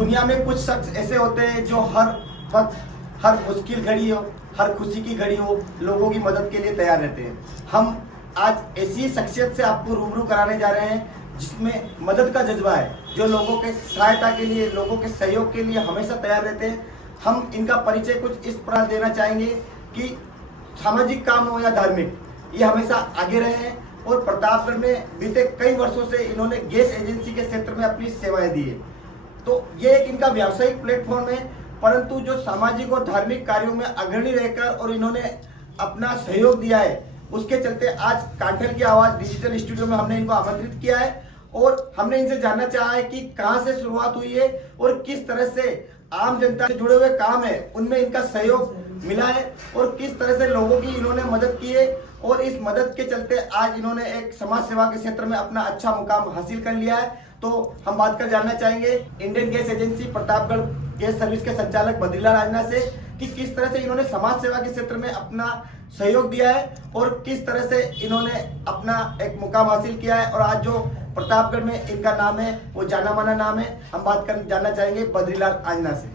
दुनिया में कुछ शख्स ऐसे होते हैं जो हर वक्त, हर मुश्किल घड़ी हो, हर खुशी की घड़ी हो, लोगों की मदद के लिए तैयार रहते हैं। हम आज ऐसी शख्सियत से आपको रूबरू कराने जा रहे हैं जिसमें मदद का जज्बा है, जो लोगों के सहायता के लिए, लोगों के सहयोग के लिए हमेशा तैयार रहते हैं। हम इनका परिचय कुछ इस प्रकार देना चाहेंगे कि सामाजिक काम हो या धार्मिक, ये हमेशा आगे रहे हैं और प्रतापगढ़ में बीते कई वर्षों से इन्होंने गैस एजेंसी के क्षेत्र में अपनी सेवाएं दी है। तो ये एक इनका व्यावसायिक प्लेटफॉर्म है, परंतु जो सामाजिक और धार्मिक कार्यों में अग्रणी रहकर और इन्होंने अपना सहयोग दिया है, उसके चलते आज कांठल की आवाज़ डिजिटल स्टूडियो में हमने इनको आमंत्रित किया है और हमने इनसे जानना चाहा है कि कहाँ से शुरुआत हुई है और किस तरह से आम जनता से जुड़े हुए काम है उनमें इनका सहयोग मिला है और किस तरह से लोगों की इन्होंने मदद की है और इस मदद के चलते आज इन्होंने एक समाज सेवा के क्षेत्र में अपना अच्छा मुकाम हासिल कर लिया है। तो हम बात कर जानना चाहेंगे Indian gas agency Pratapgarh gas service के संचालक बद्रीलाल आजना से कि किस तरह से इन्होंने समाज सेवा के क्षेत्र में अपना सहयोग दिया है और किस तरह से इन्होंने अपना एक मुकाम हासिल किया है और आज जो प्रतापगढ़ में इनका नाम है वो जाना माना नाम है। हम बात कर जानना चाहेंगे बद्रीलाल आजना से।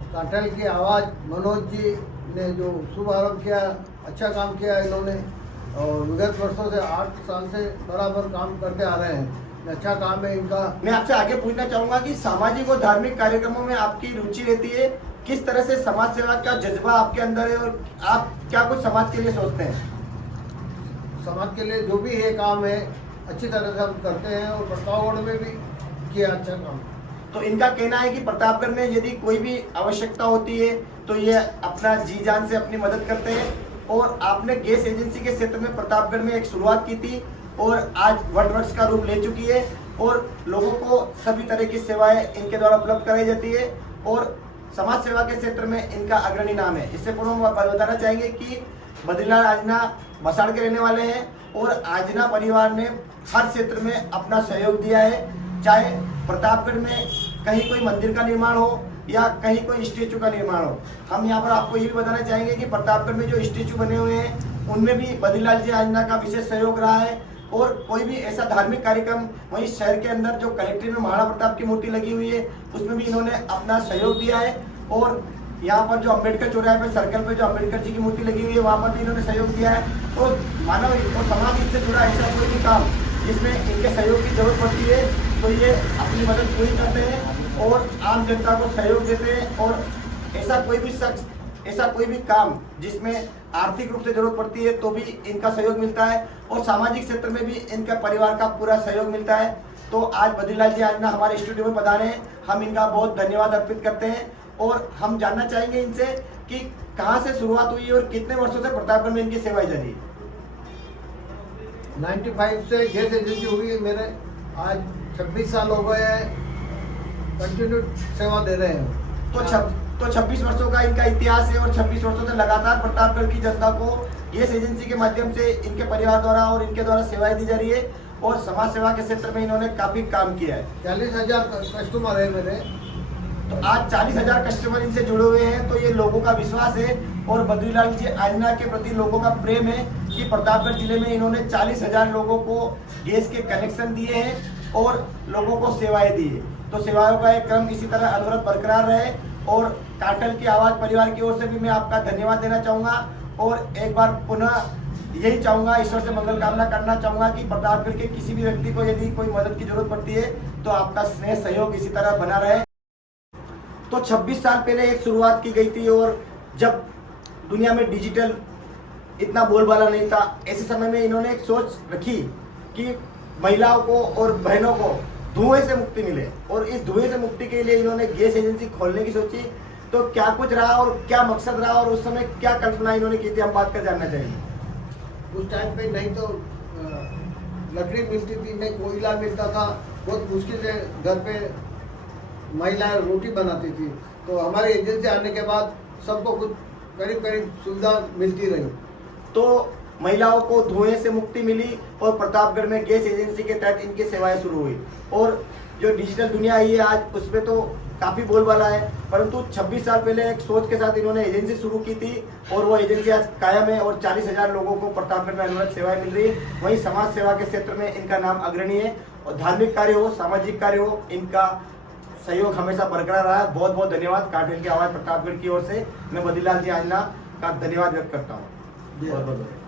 कांठल की आवाज़ मनोज जी ने जो शुभारंभ किया, अच्छा काम किया इन्होंने और विगत वर्षों से 8 साल से बराबर काम करते आ रहे हैं। अच्छा काम है इनका। मैं आपसे आगे पूछना चाहूंगा कि सामाजिक और धार्मिक कार्यक्रमों में आपकी रुचि रहती है, किस तरह से समाज सेवा का जज्बा आपके अंदर है और आप क्या कुछ समाज के लिए सोचते हैं? समाज के लिए जो भी है काम है अच्छी तरह से हम करते हैं और प्रतापगढ़ में भी किया अच्छा काम। तो इनका कहना है कि प्रतापगढ़ में यदि कोई भी आवश्यकता होती है तो ये अपना जी जान से अपनी मदद करते हैं और आपने गैस एजेंसी के क्षेत्र में प्रतापगढ़ में एक शुरुआत की थी और आज वटवृक्ष का रूप ले चुकी है और लोगों को सभी तरह की सेवाएं इनके द्वारा उपलब्ध कराई जाती है और समाज सेवा के क्षेत्र में इनका अग्रणी नाम है। इससे पूर्व हम बताना चाहेंगे कि बद्रीलाल आजना बसाड़ के रहने वाले हैं और आजना परिवार ने हर क्षेत्र में अपना सहयोग दिया है, चाहे प्रतापगढ़ में कहीं कोई मंदिर का निर्माण हो या कहीं कोई स्टेचू का निर्माण हो। हम यहाँ पर आपको ये भी बताना चाहेंगे कि प्रतापगढ़ में जो स्टेचू बने हुए हैं उनमें भी बद्रीलाल जी आजना का विशेष सहयोग रहा है और कोई भी ऐसा धार्मिक कार्यक्रम वहीं शहर के अंदर जो कलेक्ट्रेट में महाराणा प्रताप की मूर्ति लगी हुई है उसमें भी इन्होंने अपना सहयोग दिया है और यहाँ पर जो अम्बेडकर चौराहे पे सर्कल पे जो अम्बेडकर जी की मूर्ति लगी हुई है वहाँ पर भी इन्होंने सहयोग दिया है। तो मानव और समाज से जुड़ा ऐसा कोई भी काम जिसमें इनके सहयोग की जरूरत पड़ती है तो ये अपनी मदद पूरी करते हैं और आम जनता को सहयोग देते हैं और ऐसा कोई भी शख्स, ऐसा कोई भी काम जिसमें आर्थिक रूप से जरूरत पड़ती है तो भी इनका सहयोग मिलता है और सामाजिक क्षेत्र में भी इनका परिवार का पूरा सहयोग मिलता है। तो आज बद्रीलाल जी आजना हमारे स्टूडियो में पधारे हैं, हम इनका बहुत धन्यवाद अर्पित करते हैं और हम जानना चाहेंगे इनसे कि कहाँ से शुरुआत हुई और कितने वर्षों से प्रतापगढ़ में इनकी सेवाएं जारी है। 95 से गैस एजेंसी हुई है मेरे, आज 26 साल हो गए हैं, कंटिन्यू सेवा दे रहे हैं। तो 26 वर्षों का इनका इतिहास है और 26 वर्षों से लगातार प्रतापगढ़ की जनता को गैस एजेंसी के माध्यम से इनके परिवार द्वारा और इनके द्वारा सेवाएं दी जा रही है और समाज सेवा के क्षेत्र में इन्होंने काफी काम किया है। 40,000 कस्टमर है मेरे। तो आज 40,000 कस्टमर इनसे जुड़े हुए हैं तो ये लोगों का विश्वास है और बद्रीलाल जी आजना के प्रति लोगों का प्रेम है कि प्रतापगढ़ जिले में इन्होंने 40,000 लोगों को गैस के कनेक्शन दिए हैं और लोगों को सेवाएं दी है। तो सेवाओं का एक क्रम इसी तरह अनवरत बरकरार रहे और कांठल की आवाज़ परिवार की ओर से भी मैं आपका धन्यवाद देना चाहूँगा और एक बार पुनः यही चाहूँगा, ईश्वर से मंगल कामना करना चाहूँगा कि प्रतापगढ़ के किसी भी व्यक्ति को यदि कोई मदद की जरूरत पड़ती है तो आपका स्नेह सहयोग इसी तरह बना रहे। तो 26 साल पहले एक शुरुआत की गई थी और जब दुनिया में डिजिटल इतना बोलबाला नहीं था, ऐसे समय में इन्होंने एक सोच रखी कि महिलाओं को और बहनों को धुएं से मुक्ति मिले और इस धुएं से मुक्ति के लिए इन्होंने गैस एजेंसी खोलने की सोची। तो क्या कुछ रहा और क्या मकसद रहा और उस समय क्या कल्पना इन्होंने की थी, हम बात कर जानना चाहिए। उस टाइम पे नहीं तो लकड़ी मिलती थी, नहीं कोयला मिलता था, बहुत मुश्किल से घर पे महिलाएं रोटी बनाती थी। तो हमारी एजेंसी आने के बाद सबको कुछ करीब करीब सुविधा मिलती रही। तो महिलाओं को धुएं से मुक्ति मिली और प्रतापगढ़ में गैस एजेंसी के तहत इनकी सेवाएं शुरू हुई और जो डिजिटल दुनिया आई है आज उसमें तो काफ़ी बोलबाला है, परंतु 26 साल पहले एक सोच के साथ इन्होंने एजेंसी शुरू की थी और वो एजेंसी आज कायम है और 40,000 लोगों को प्रतापगढ़ में अनवरत सेवाएं मिल रही है। वहीं समाज सेवा के क्षेत्र में इनका नाम अग्रणी है और धार्मिक कार्य हो, सामाजिक कार्य हो, इनका सहयोग हमेशा बरकरार रहा है। बहुत बहुत धन्यवाद कार्टेल की आवाज़ प्रतापगढ़ की ओर से। मैं बद्रीलाल जी आंजना का धन्यवाद व्यक्त करता हूँ। जय बहुत बहुत